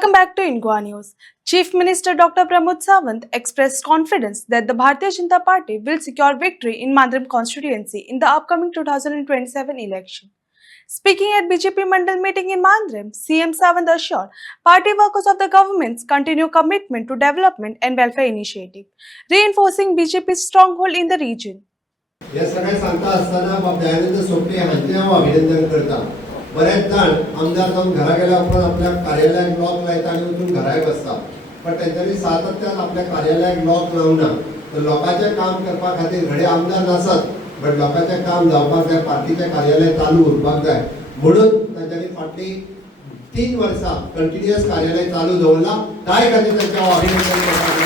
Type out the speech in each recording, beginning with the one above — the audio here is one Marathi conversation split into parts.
Welcome back to Ingwa News. Chief Minister Dr. Pramod Sawant expressed confidence that the Bharatiya Janata Party will secure victory in Mandram constituency in the upcoming 2027 election. Speaking at BJP Mandal meeting in Mandram, CM Sawant assured party workers of the government's continued commitment to development and welfare initiative, reinforcing BJP's stronghold in the region. या सगळ्या सांगता असताना दयानंद सोपटे हांचे हांव अभिनंदन करता. बरेच जाण आमदार जाऊन घरा गेल्या उपरांत आपल्या कार्यालयाक लॉक लायता आनी वचून घराय बसता. पण तेंच्यांनी सातत्यान आपल्या कार्यालयाक लॉक लावना. तर लोकांचें काम करपा खातीर घडये आमदार नासत, बट लोकांचें काम जावपाक जाय, पार्टीचें कार्यालय चालू उरपाक जाय म्हणून तेंच्यांनी फाटली 3 वर्सां कंटिन्युअस कार्यालय चालू दवरला. ताय खातीर तेंचें हांव अभिनंदन करता.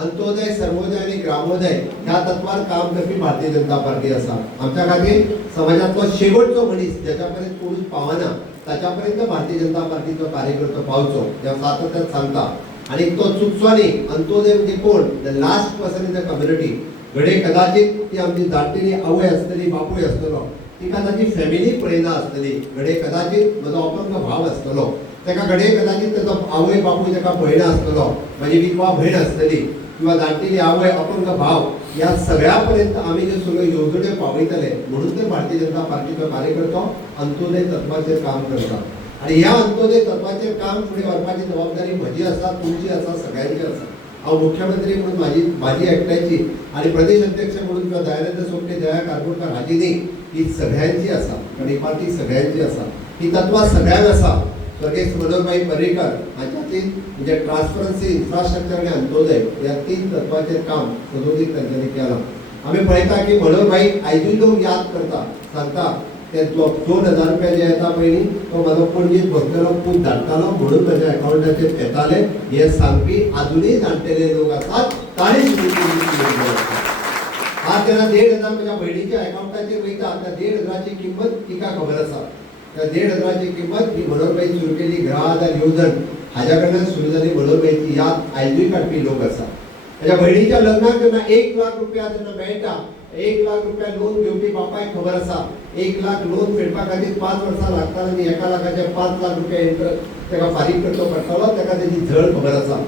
अंत्योदय, सर्वोदय आणि ग्रामोदय ह्या तत्वार काम करपी भारतीय जनता पार्टी आसा. आमच्या खातीर समाजातलो शेवटचो मनीस ज्याच्यापर्यंत कोणूच पावना ताच्यापर्यंत भारतीय जनता पार्टीचो कार्यकर्तो पावचो ह्या सातत्यान सांगता. आणि तो चुकचो न्ही. अंत्योदय म्हणजे कोण? The last person in the community. घडये कदाचित ती आमची जाणटेली आवय आसतली, बापूय आसतलो, तिका ताची फॅमिली पळयना आसतली. घडये कदाचित म्हजो अपंग भाव आसतलो, तेका घडये कदाचित तेजो आवय बापूय तेका पळयना आसतलो, म्हजी विधवा भयण आसतली किंवा जाणटेली आवय, अपंग भाव, या सगळ्यापर्यंत आम्ही जे सगळे योजने पावयतले म्हणून ते भारतीय जनता पार्टीचो कार्यकर्तो अंत्योदय तत्वाचेर काम करता. आणि ह्या अंत्योदय तत्वाचेर काम फुडें व्हरपाची जबाबदारी म्हजी आसा, तुमची आसा, सगळ्यांची आसा. हांव मुख्यमंत्री म्हणून माझी एकट्याची आणि प्रदेश अध्यक्ष म्हणून किंवा दयानंद सोपटे, दया कारकोडकर हाची न्ही, ही सगळ्यांची आसा. कारण ही पार्टी सगळ्यांची आसा. ही तत्वां सगळ्यांक आसा. स्वर्गीय मनोहरभाई पर्रीकर हाच्यातील म्हणजे ट्रान्सपरन्सी, इन्फ्रास्ट्रक्चर आणि अंत्योदय या 3 तत्वाचेर काम सदोदीत तेंच्यांनी केलां. आमी पळयता की मनोहरभाई आयजूय लोक याद करता, सांगता ते 2000 रुपया जे येता पयलीं तो म्हाजो पणजेंत बसलेलो पूत धाडटालो म्हणून म्हज्या अकाउंटाचेर येताले हे सांगपी आजुनूय जाणटेले लोक आसात. ताणीं आज तेन्ना 1500 म्हज्या भयणीच्या अकाउंटाचेर वयता. त्या 1500ची किंमत तिका खबर आसा. त्या 1500ची किंमत ही मनोहरभाई सुरू केली. ग्रहाधार येवजण हाज्या कडल्यान सुरू जाली. मनोहरभाईची याद आयजूय काडपी लोक आसा. म्हज्या भयणीच्या लग्नाक जेन्ना 1 लाख रुपया जेन्ना मेळटा, 1 लाख रुपया लोन घेवपी बापायक खबर आसा 1 लाख लोन फेडपा खातीर 5 वर्सां लागताले आनी 1 लाखाचे 5 लाख रुपया इंटरेस्ट तेका फारीक करचो पडटालो. तेका तेजी झळ खबर आसा.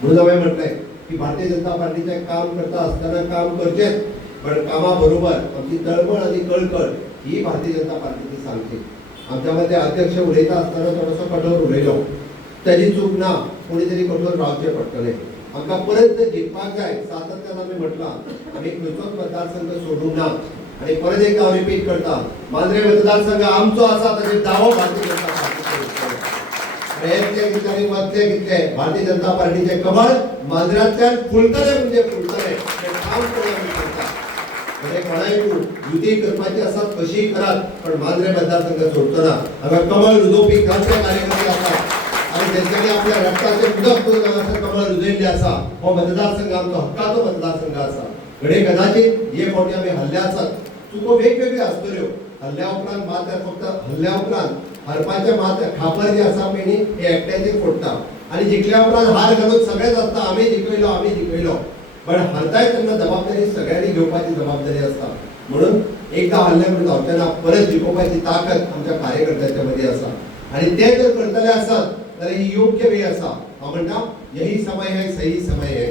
म्हणून हांवें म्हटलें की भारतीय जनता पार्टीचें काम करता आसतना काम करचेंच, पण कामा बरोबर आमची तळमळ आनी कळकळ ही भारतीय जनता पार्टीची सांगची. आमच्या मध्ये अध्यक्ष उलयता आसतना थोडोसो कठोर उलयलो. तेजी चूक ना, कोणी तरी कठोर रावचें पडटलें. आमकां परत जिखपाक जाय. सातत्यान आमी म्हटलां आमी खंयचोच मतदारसंघ सोडूंक ना. आणि परत एकदा हांव रिपीट करता, मांद्रे मतदारसंघ आमचो आसा, ताचेर दावो भारतीय जनता पार्टीचो. प्रयत्न कितले आनी वतले कितले भारतीय जनता पार्टीचें कमळ मांद्र्यांतल्यान फुलतलें म्हणजे फुलतलें. हें काम करून आमी करता. कोणाय युती करपाची आसात कशी करात, पण मांद्रे मतदारसंघ सोडचो ना. हांगा कमळ रुजोवपी खासे कार्यकर्ते आसात आणि तेंच्यांनी आपल्या रक्ताचे उदक करून हांगासर कमळ रुजयल्ले आसा. हो मतदारसंघ आमचो हक्काचो मतदारसंघ आसा. घडये कदाचित हे फावटी आमी हल्ले आसात, चुको वेगवेगळ्यो आसतल्यो. हल्ल्या उपरांत मात फक्त हल्ल्या उपरांत हरपाचे मात खापर जे आसा पळय न्ही, हे एकट्याचेर फोडटा आणि जिखल्या उपरांत हार घालून सगळेच आसता आमी जिखयलो. पण हरताय तेन्ना जबाबदारी सगळ्यांनी घेवपाची जबाबदारी आसता. म्हणून एकदा हल्ले म्हणून जावचे ना. परत जिखोवपाची ताकद आमच्या कार्यकर्त्यांच्या मध्ये आसा आणि ते जर करतले आसत तर ही योग्य वेळ आसा. हांव म्हणटा यही समय है, सही समय है.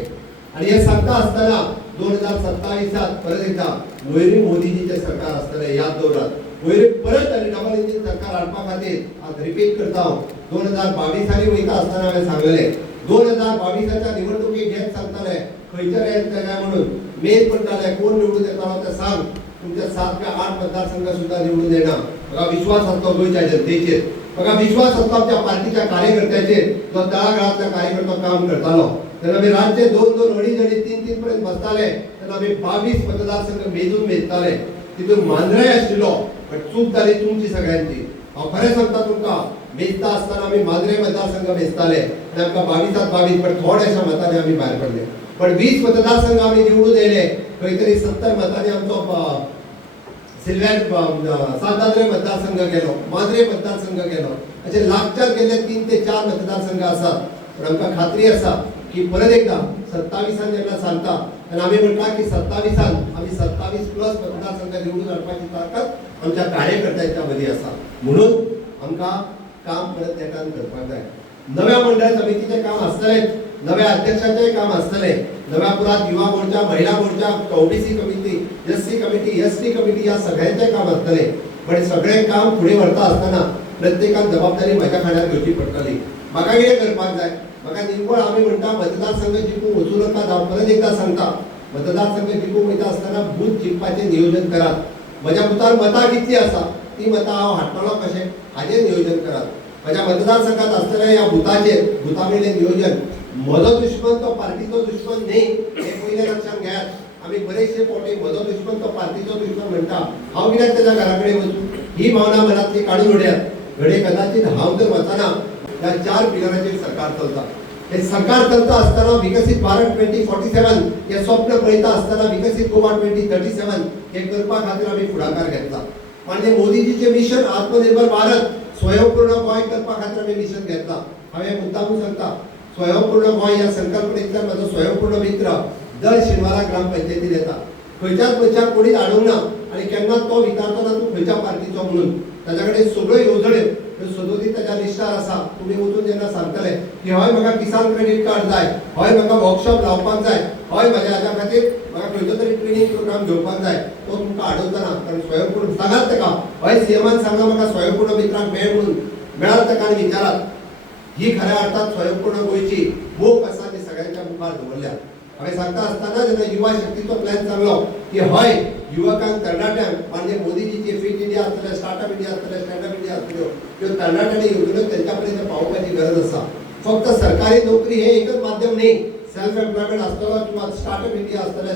आणि हे सांगता आसतना 2027 परत एकदा वयर मोदीजीचे सरकार आसतले, याद दवरात. वयर परत आनी डबल इंजिन सरकार हाडपा खातीर आज रिपीट करता हांव. 2022 वयता आसतना हांवें सांगलेलें 2022च्या निवडणुकीक हेच सांगताले खंयच्या येतले काय म्हणून. मेल करताले कोण निवडून येतालो ते सांग. तुमच्या 7 ते 8 मतदारसंघ सुद्धा निवडून येना. म्हाका विश्वास आसलो गोंयच्या जनतेचेर, म्हाका विश्वास आसलो आमच्या पार्टीच्या कार्यकर्त्याचेर, जो तळागाळांतल्या कार्यकर्तो काम करतालो. तेन्ना आमी रातचे 2-2, 2:30, 3-3 पर्यंत बसताले. तेन्ना आमी 22 मतदारसंघ मेजून वेचताले. तितून मांद्रे आशिल्लो, पण चूक जाली तुमची सगळ्यांची. हांव खरें सांगता तुमकां, वेचता आसतना आमी मांद्रे मतदारसंघ वेचताले आनी आमकां 22 पण थोड्याशा मतांनी आमी भायर पडले. पण 20 मतदारसंघ आमी निवडून येयले. खंय तरी 70 मतांनी आमचो सिल्वेर साताद्रे मतदारसंघ गेलो, मांद्रे मतदारसंघ गेलो. अशे लागच्याक गेले 3 ते 4 मतदारसंघ आसात. पण आमकां खात्री आसा की परत एकदा 27 जेन्ना सांगता आणि आम्ही म्हटला की 27 आम्ही 27 प्लस मतदारसंघ निवडून हाडपाची ताकद आमच्या कार्यकर्त्यांच्या मध्ये आसा म्हणून आमकां काम परत नेटान करपाक जाय नव्या मंडळ समितीचे काम आसतले नव्या अध्यक्षाचे काम आसतले नव्या पुरात युवा मोर्चा महिला मोर्चा OBC committee SC committee ST committee या सगळ्यांचे काम आसतले पण सगळे काम पुढे व्हरता आसतना प्रत्येकान जबाबदारी माझ्या खांद्यार घेवची पडटली म्हाका कितें करपाक जाय म्हाका निव्वळ आमी म्हणटा मतदारसंघ जिखूंक वचूं नाका जावं परत एकदा सांगता मतदारसंघ जिखूंक वयता आसतना बूथ जिखपाचें नियोजन करात म्हज्या बुथार मतां कितलीं आसा ती मतां हांव हाडटलों कशें हाचें नियोजन करात माझ्या मतदारसंघात असलेल्या या बुथावयलें नियोजन म्हजो दुश्मन तो पार्टीचो दुश्मन न्ही हे पयलें लक्षात घेयात आमी बरेचशे फावटी म्हजो दुश्मन तो पार्टीचो दुश्मन म्हणटा हांव कित्याक तेज्या घरा कडेन वचूं ही भावना मनांतली काडून उडयात घडये कदाचित हांव तर वचना ह्या 4 पिलराचेर सरकार चलता हे सरकार चलता आसतना विकसीत भारत 2047 हे स्वप्न पळयता आसतना विकसीत गोवा 2037 हे करपा खातीर आमी फुडाकार घेतला माननीय मोदीजीचे मिशन आत्मनिर्भर भारत स्वयंपूर्ण गोंय करपा खातीर आमी मिशन घेतला हांवें मुद्दामून सांगता स्वयंपूर्ण गोंय ह्या संकल्पनेंतल्यान म्हजो स्वयंपूर्ण मित्र दर शेनवारा ग्रामपंचायतीत येता खंयच्याच मनशाक कोणीच आडूंक ना आनी केन्ना तो विचारतना तूं खंयच्या पार्टीचो म्हणून ताच्या कडेन सगळ्यो येवजण्यो ह्यो सदोदीत ताच्या लिस्टार आसा तुमी वचून जेन्ना सांगतले की हय म्हाका किसान क्रेडीट कार्ड जाय हय म्हाका वर्कशॉप लावपाक जाय हय म्हाज्या हाच्या खातीर म्हाका खंयचो तरी ट्रेनिंग प्रोग्राम घेवपाक जाय तो तुमकां आडवतना कारण स्वयंपूर्ण सांगात ताका हय सीएमान सांगा म्हाका स्वयंपूर्ण मित्रांक मेळ म्हणून मेळात ताका आनी विचारात ही खऱ्या अर्थात स्वयंपूर्ण गोंयची मोख आसा ती सगळ्यांच्या मुखार दवरल्या हांवें सांगता आसतना जेन्ना युवा शक्तीचो प्लॅन सांगलो की हय युवकांक तरणाट्यांक माननीय मोदीजीची फिट इंडिया आसतलें स्टार्टअप इंडिया आसतलें स्टँडअप इंडिया आसतल्यो ह्यो तरणाट्यांनी येवजण्यो तेंच्या पर्यंत पावोवपाची गरज आसा फक्त सरकारी नोकरी हे एकच माध्यम न्ही सेल्फ एम्प्लॉयमेंट आसतलो किंवा स्टार्टअप इंडिया आसतलें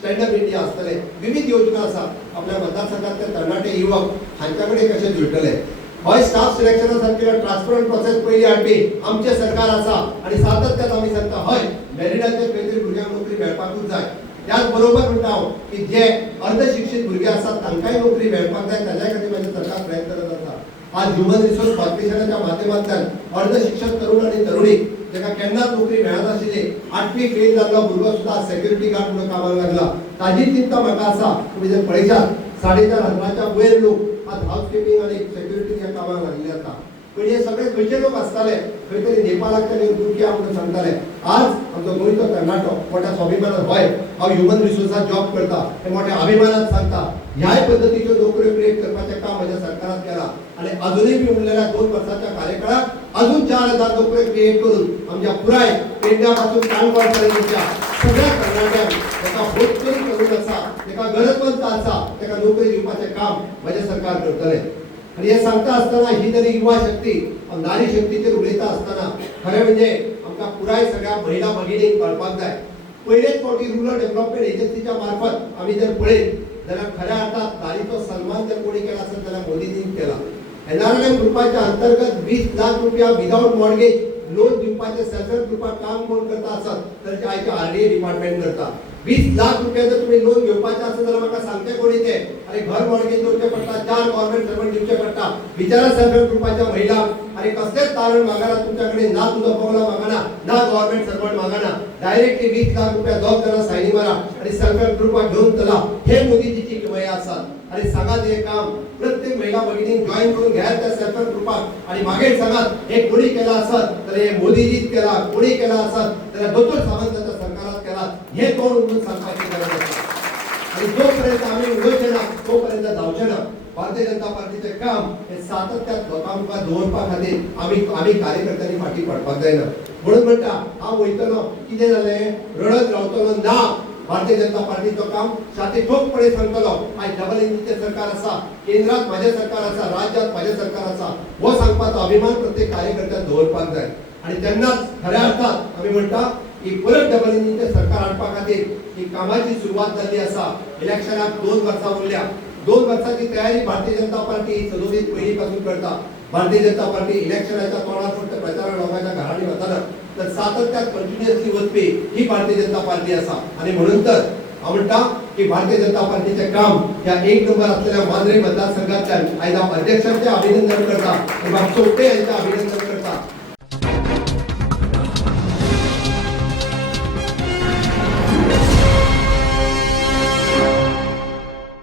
स्टँडअप इंडिया आसतलें विविध योजना आसा आपल्या मतदारसंघातले तरणाटे युवक हांच्या कडेन कशे जुळटले हय स्टाफ सिलेक्शना सारकेलो ट्रान्सपरंट प्रोसेस पयली हाडपी आमचे सरकार आसा आनी सातत्यान आमी सांगता हय मेरिटाचेर खंय तरी भुरग्यांक नोकरी मेळपाकूच जाय त्याच बरोबर म्हणटा हांव की जे अर्धशिक्षीत भुरगे आसात तांकांय नोकरी मेळपाक जाय ताज्या खातीर म्हाजें सरकार प्रयत्न करत आसा आज ह्युमन रिसोर्स कॉर्पोरेशनाच्या माध्यमांतल्यान अर्धशिक्षक तरुण आनी तरुणी जेका केन्नाच नोकरी मेळनाशिल्ली 8वी फेल जाल्लो भुरगो सुद्दां सेक्युरिटी गार्ड म्हणून कामाक लागला ताजी चिंता म्हाका आसा तुमी जर पळयशात 4,500 वयर लोक आज हाऊसकीपिंग आणि सेक्युरिटीच्या कामाक लागले आसा पण हे सगळे खंयचे लोक आसताले खंय तरी नेपाळांतल्यान तुर्किया म्हणून सांगताले आज आमचो गोंयचो तरणाटो मोठ्या स्वाभिमानान हय हांव ह्युमन रिसोर्सात जॉब करता हे मोठ्या अभिमानान सांगता ह्याय पद्दतीच्यो नोकऱ्यो क्रिएट करपाचें काम म्हज्या सरकारान केलां आनी अजूनय बी उरलेल्या 2 वर्सांच्या कार्यकाळात अजून 4,000 नोकऱ्यो क्रिएट करून आमच्या पुराय पेडण्या पासून काणकोण पर्यंतच्या सगळ्या तरणाट्यांक ताका होतकरी करून आसा ताका गरजवंत आसा ताका नोकरी दिवपाचें काम म्हजें सरकार करतलें आणि हे सांगता आसतना ही जरी युवा शक्ती नारी शक्तीचेर उलयता आसतना खरें म्हणजे आमकां पुराय सगळ्या महिला भगिनींक कळपाक जाय पयलेच फावटी रुरल डेव्हलपमेंट एजन्सीच्या मार्फत आमी जर पळयत जाल्यार खऱ्या अर्थात नारीचो सन्मान जर कोणी केला असेल जाल्यार मोदीजीन केला एनआरएलएम ग्रुपाच्या अंतर्गत 20 लाख रुपया विदाउट मॉर्गेज लोन दिवपाचे सेल्फ हेल्प ग्रुपात काम कोण करता आसत तर ते आयचे आरडीए डिपार्टमेंट करता 20 लाख रुपया जर तुम्ही लोन घेवपाचे असेल जाल्यार म्हाका सांगते कोणी ते अरे घर मॉर्गेज दिवचे पडटा 4 गव्हर्नमेंट सर्वंट दिवचे पडटा विचारा सेल्फ हेल्प ग्रुपाच्या महिला अरे कसलेच तारण मागना तुमच्याकडे ना तुझा बंगला मागना ना गव्हर्नमेंट सर्वंट मागना डायरेक्टली 20 लाख रुपया दोग जाणां सायनी मारा आणि सेल्फ हेल्प ग्रुपाक घेऊन चला हे मोदीजीची किमया आसा आणि सांगात हे काम प्रत्येक महिला भगिनींक जॉईन करून घ्यात त्या सेल्फ हेल्प ग्रुपाक आणि मागीर सांगात हे कोणी केला असत तर हे मोदीजीच केला कोणी केला असत तर दोतोर सावंताच्या सरकारात केला हे कोण म्हणून सांगपाची गरज आसा आणि जोपर्यंत आम्ही उडोवचे ना तोपर्यंत जावचे ना भारतीय जनता पार्टीचे काम हे सातत्यात लोकांमुखार दवरपा खातीर आम्ही कार्यकर्त्यांनी फाटी पडपाक जायना म्हणून म्हणटा हांव वयतलो कितें जालें रडत रावतलो ना भारतीय जनता पार्टीचो काम छाती ठोकपणे सांगतलो आज डबल इंजिनचे सरकार आसा केंद्रात माझे सरकार आसा राज्यात माझे सरकार आसा हो सांगपाचो अभिमान प्रत्येक कार्यकर्त्याक दवरपाक जाय आणि तेन्नाच खऱ्या अर्थात आम्ही म्हणटा की परत डबल इंजिनचे सरकार हाडपा खातीर ही कामाची सुरवात जाल्ली आसा इलेक्शनाक 2 वर्सां उरल्या 2 वर्सांची तयारी भारतीय जनता पार्टी सदोदीत पयली पासून करता भारतीय जनता पार्टी इलेक्शनाच्या तोंडार फक्त प्रचाराक लोकांच्या घरांनी वतना तर सातत्यात कंटिन्युअसली वचपी ही भारतीय जनता पार्टी आसा आणि म्हणून तर हांव म्हणटा की भारतीय जनता पार्टीचे काम ह्या 1 नंबर असलेल्या मांद्रे मतदारसंघातल्यान आयज हांव अध्यक्षांचे अभिनंदन करता आणि चौथे यांचे अभिनंदन